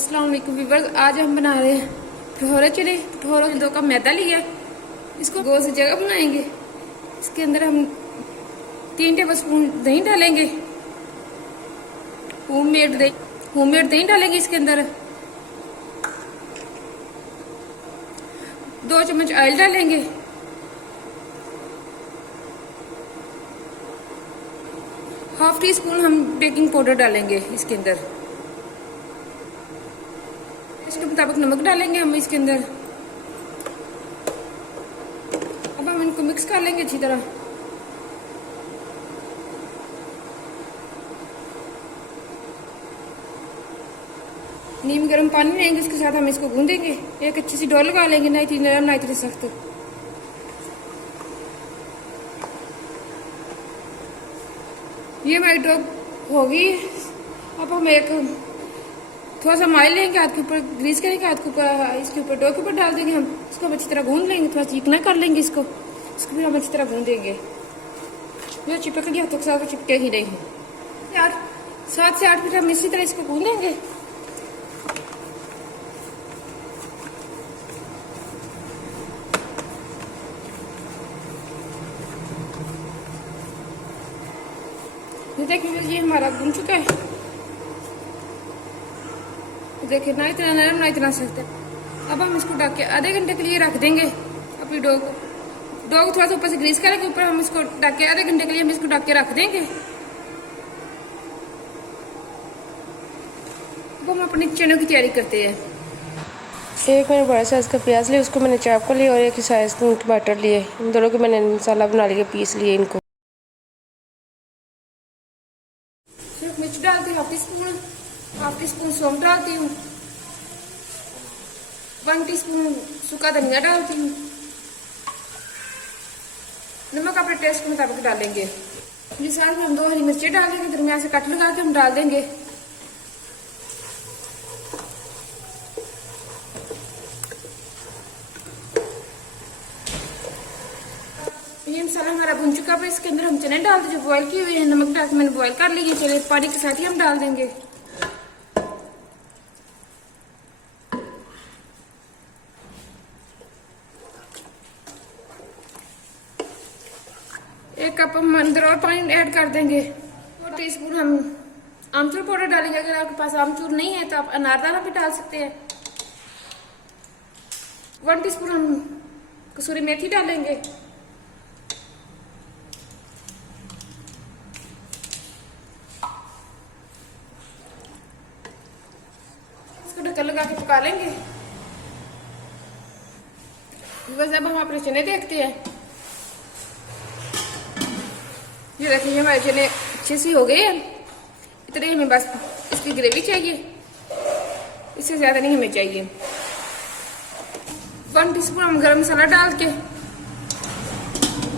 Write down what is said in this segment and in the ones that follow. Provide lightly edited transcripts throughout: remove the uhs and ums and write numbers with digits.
अस्सलाम वालेकुम व्यूअर्स, आज हम बना रहे हैं भटूरे चने। भटूरों में 2 कप मैदा लिया, इसको गोल सी जगह बनाएंगे। इसके अंदर हम 3 टेबलस्पून दही डालेंगे, होममेड दही डालेंगे। इसके अंदर 2 चम्मच ऑयल डालेंगे, हाफ टी स्पून हम बेकिंग पाउडर डालेंगे। इसके अंदर इसके मुताबिक नमक डालेंगे हम इसके अंदर। अब हम इनको मिक्स कर लेंगे अच्छी तरह। नीम गर्म पानी लेंगे, इसके साथ हम इसको गूंदेंगे। एक अच्छी सी डो लगा लेंगे, ना इतनी नरम ना इतनी सख्त। ये हमारी डो होगी। अब हम एक थोड़ा सा ऑयल लेंगे, हाथ के ऊपर ग्रीस करेंगे, हाथ के ऊपर इसके ऊपर डो के ऊपर डाल देंगे हम। इसको हम अच्छी तरह गूंद लेंगे, थोड़ा चिकना कर लेंगे इसको भी हम अच्छी तरह गूंदेंगे। ये चिपक गया हाथों के साथ, चिपके ही नहीं। 7 से 8 मिनट हम इसी तरह इसको गूंदेंगे। देखिए ये हमारा भुन चुका है। देखिए ना इतना नरम ना इतना सख्त है। अब हम इसको ढक के आधे घंटे के लिए रख देंगे। अपनी डो को थोड़ा सा ऊपर से ग्रीस करेंगे, ऊपर हम इसको ढक के आधे घंटे के लिए हम इसको ढक के रख देंगे। अब हम अपने चनों की तैयारी करते हैं। एक मैंने बड़ा साइज का प्याज लिया, उसको मैंने चाप कर लिया, और एक ही साइज का टमाटर लिए। इन दोनों के मैंने मसाला बना लिया, पीस लिए इनको। सिर्फ मिर्च डालती हूँ हाफ टी स्पून सौंफ डालती हूँ, 1 टीस्पून सूखा धनिया डालती हूँ। नमक अपने टेस्ट के मुताबिक डालेंगे। ये साथ में हम 2 हरी मिर्चें डालेंगे, दरमियान से कट लगा के हम डाल देंगे। ये मसाला हमारा भुन चुका है। इसके अंदर हम चने डाल दें जो बॉईल किए हुए हैं। नमक डाल के मैंने बॉईल कर लिए चने, पानी के साथ ही हम डाल देंगे। एक कप हम अंदर और पानी ऐड कर देंगे। 4 टीस्पून हम आमचूर पाउडर डालेंगे। अगर आपके पास आमचूर नहीं है तो आप अनारदाना भी डाल सकते हैं। 1 टीस्पून हम कसूरी मेथी डालेंगे। इसको ढक्कन लगा के पका लेंगे। बस अब हम अपने चने देखते हैं। ये देखिए हमारे चने अच्छे से हो गए हैं। इतने हमें बस इसकी ग्रेवी चाहिए, इससे ज्यादा नहीं हमें चाहिए। 1 टीस्पून हम गरम मसाला डाल के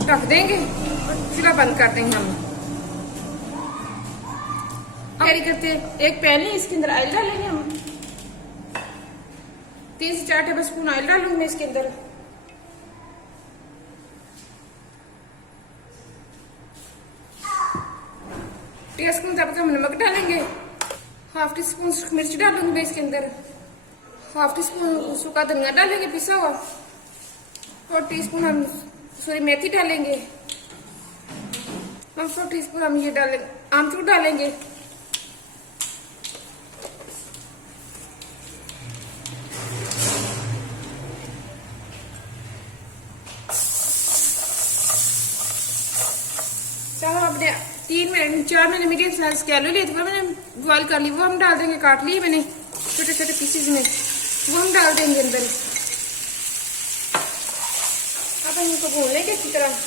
ढक देंगे और चूल्हा बंद कर देंगे। हम तैयारी करते हैं। एक पैन है, इसके अंदर ऑयल डालेंगे हम। 3 से 4 टेबलस्पून ऑयल डालूंगी मैं इसके अंदर। टेस्ट के मुताबिक हम नमक डालेंगे। हाफ टी स्पून मिर्च डालूंगी मैं इसके अंदर। हाफ टी स्पून सूखा धनिया डालेंगे पिसा हुआ, और टीस्पून हम कसूरी मेथी डालेंगे। 1 टीस्पून हम ये डालेंगे आमचूर डालेंगे। अपने 4 मिनट मीडियम साइज के आलू लिए थे, वो मैंने बॉईल कर ली, वो हम डाल देंगे। काट लिए मैंने छोटे छोटे पीसेज में, वो हम डाल देंगे अंदर। अब हम इनको भून लेंगे अच्छी तरह।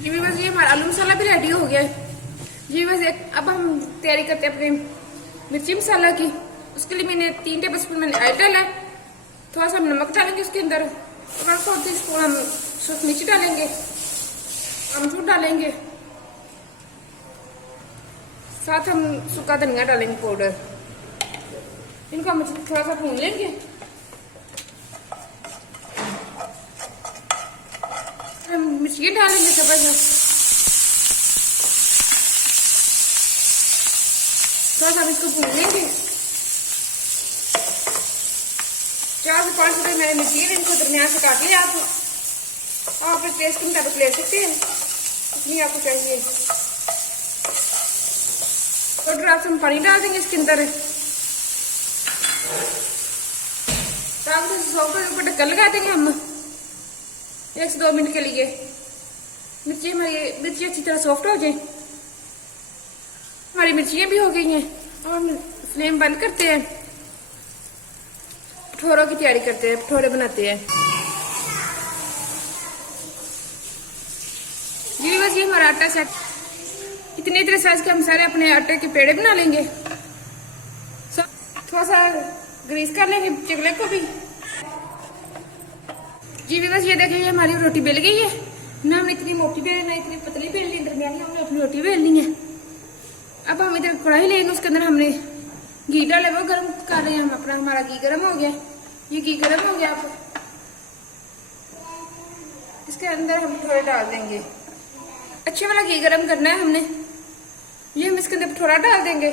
जी बस ये हमारा आलू मसाला भी रेडी हो गया है। जी बस अब हम तैयारी करते हैं अपने मिर्ची मसाला की। उसके लिए मैंने 3 टेबलस्पून मैंने ऑयल डाला है। थोड़ा सा हम नमक डालेंगे उसके अंदर, 1/4 टीस्पून हम सूखी मिर्ची डालेंगे, अमचूर डालेंगे, साथ हम सूखा धनिया डालेंगे पाउडर। इनको हम थोड़ा सा भून लेंगे। हम मिर्ची डालेंगे जबरदस्त, थोड़ा सा इसको भून लेंगे। 4 से 5 रुपए मैंने मिर्ची है, इनको दरमियान से काट लिया। आप अपने टेस्ट के मुताबिक ले सकते हैं, इतनी आपको चाहिए। तो ड्राप से हम पानी डाल देंगे इसके अंदर, ऊपर ढक्कन लगा देंगे हम 1 से 2 मिनट के लिए। मिर्ची अच्छी तरह सॉफ्ट हो जाए। हमारी मिर्चियाँ भी हो गई हैं। अब हम फ्लेम बंद करते हैं, भटूरों की तैयारी करते हैं, भटूरे बनाते हैं। जी बस ये हमारा आटा सेट, इतने इतने साइज के हम सारे अपने आटे के पेड़े बना लेंगे। थोड़ा सा ग्रीस कर लेंगे चिकले को भी। जी बस ये देखिए हमारी रोटी बेल गई है ना, हमने इतनी मोटी बेल ना इतनी पतली बेल ली, दरमियानी हमने अपनी रोटी बेलनी है। अब हम इधर कढ़ाई लेंगे, उसके अंदर हमने घी डाले, वो गर्म कर रहे हैं हम अपना। हमारा घी गर्म हो गया, ये घी गर्म हो गया। आप इसके अंदर हम भटूरे डाल देंगे। अच्छे वाला घी गर्म करना है हमने। ये हम इसके अंदर भटूरा डाल देंगे,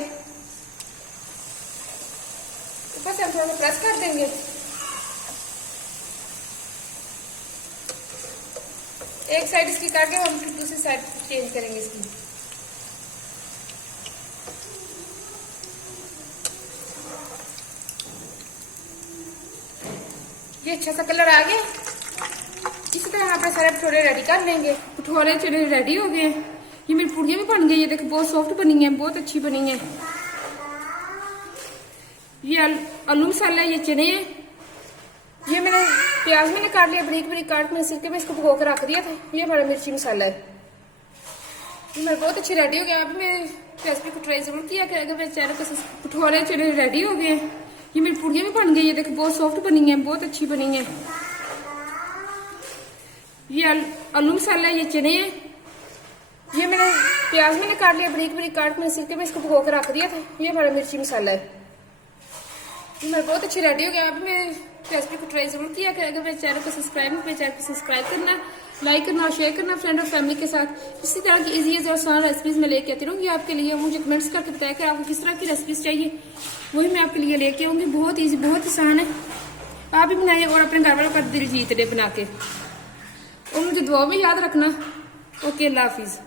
ऊपर से हम थोड़ा सा प्रेस कर देंगे। एक साइड इसकी काट के हम दूसरी साइड चेंज करेंगे इसकी। ये अच्छा सा कलर आ गया। इसी तरह यहाँ पे सारे भटूरे रेडी कर लेंगे। भटूरे चने रेडी हो गए हैं। ये मेरी पूड़ियाँ भी बन गई है, देखो बहुत सॉफ्ट बनी है, बहुत अच्छी बनी है। ये आलू मसाला है, ये चने हैं। ये मैंने प्याज मैंने काट लिया बारीक बारीक काट, मैंने सिरके में इसको भिगो कर रख दिया था। ये हमारा मिर्ची मसाला है, ये मेरा बहुत अच्छी रेडी हो गया। अभी मैं रेसिपी को ट्राई जरूर किया करेगा मेरे चैनल को। भटूरे चने रेडी हो गए हैं। ये मेरी पूड़ियाँ भी बन गई है, देखो बहुत सॉफ्ट बनी है, बहुत अच्छी बनी है। ये आलू मसाला है, ये चने हैं। ये मैंने प्याज मैंने काट लिया बारीक बारीक काट, मैंने सिरके में इसको भिगो कर रख दिया था। ये हमारा मिर्ची मसाला है, ये मेरा बहुत अच्छी रेडी हो गया। अभी मैं रेसिपी को ट्राई जरूर किया करेगा मेरे चैनल को सब्सक्राइब करना, लाइक करना और शेयर करना फ्रेंड और फैमिली के साथ। इसी तरह की इजी और आसान रेसिपीज मैं लेके आती रहूँगी आपके लिए। मुझे कमेंट्स करके बताया कि आपको किस तरह की रेसिपीज चाहिए, वही मैं आपके लिए लेके आऊँगी। बहुत ईजी, बहुत आसान है, आप भी बनाइए और अपने घर वालों का दिल जीत दे बना के। और मुझे दुआ में याद रखना। ओके, अल्लाह हाफिज़।